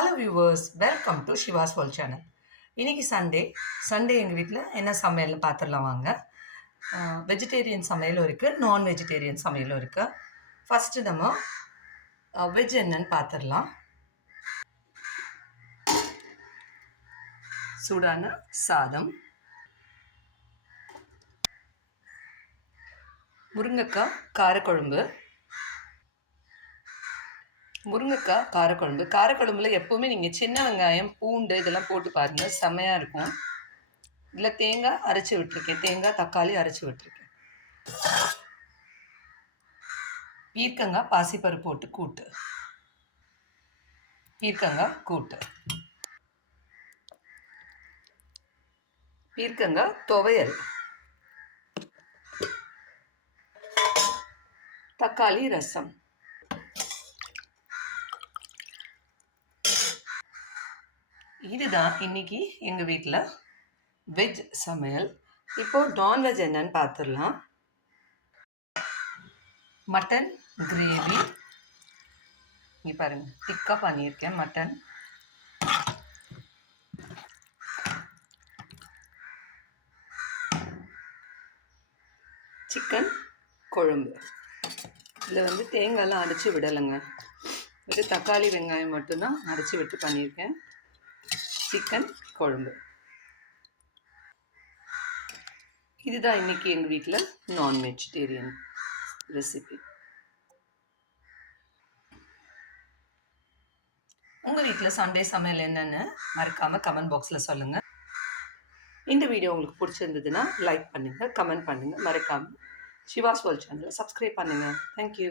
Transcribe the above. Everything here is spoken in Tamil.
Hello viewers, welcome to Shiva's world channel. இன்றைக்கி சண்டே எங்கள் வீட்டில் என்ன சமையல்னு பார்த்துடலாம் வாங்க. வெஜிடேரியன் சமையலும் இருக்குது, நான் வெஜிடேரியன் சமையலும் இருக்குது. ஃபஸ்ட்டு நம்ம வெஜ் என்னன்னு பார்த்துடலாம். சூடான சாதம், முருங்கைக்காய் காரக்குழம்பு. காரக்குழம்புல எப்போவுமே நீங்கள் சின்ன வெங்காயம், பூண்டு இதெல்லாம் போட்டு பாருங்கள், செம்மையாக இருக்கும். இதில் தேங்காய் தக்காளி அரைச்சி விட்டுருக்கேன். பீர்க்கங்காய் பாசிப்பருப்பு போட்டு கூட்டு, பீர்க்கங்காய் துவையல், தக்காளி ரசம். இதுதான் இன்னைக்கு எங்கள் வீட்டில் வெஜ் சமையல். இப்போது நான்வெஜ் என்னன்னு பார்த்துடலாம். மட்டன் கிரேவி, இங்கே பாருங்கள், திக்காக பண்ணியிருக்கேன். மட்டன், சிக்கன் குழம்பு. இதில் தேங்காயெல்லாம் அரைச்சி விடலைங்க, இது தக்காளி வெங்காயம் மட்டும்தான் அரைச்சி விட்டு பண்ணியிருக்கேன். சிக்கன் குழம்பு. இதுதான் இன்னைக்கு எங்கள் வீட்டில் நான் வெஜிடேரியன் ரெசிபி. உங்கள் வீட்டில் சண்டே சமையல் என்னென்னு மறக்காமல் கமெண்ட் பாக்ஸில் சொல்லுங்கள். இந்த வீடியோ உங்களுக்கு பிடிச்சிருந்ததுன்னா லைக் பண்ணுங்கள், கமெண்ட் பண்ணுங்கள். மறக்காமல் ஷிவாஸ் வேர்ல்ட் சேனலை சப்ஸ்கிரைப் பண்ணுங்கள். தேங்க்யூ.